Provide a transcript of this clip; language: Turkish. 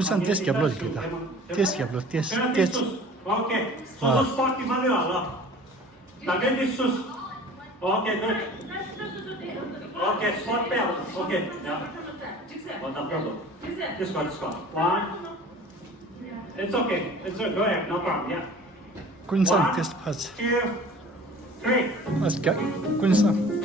Kunsan test yapıyor kita. Test yapıyor, test. Okay. So spot di mana lah? Tangan di sus. Okay, good. Okay, spot bell. Okay, yeah. Oh, no problem. Just go. One. It's okay. It's okay. Go ahead. No problem. Yeah. Kunsan test pass. 2, 3. Kunsan.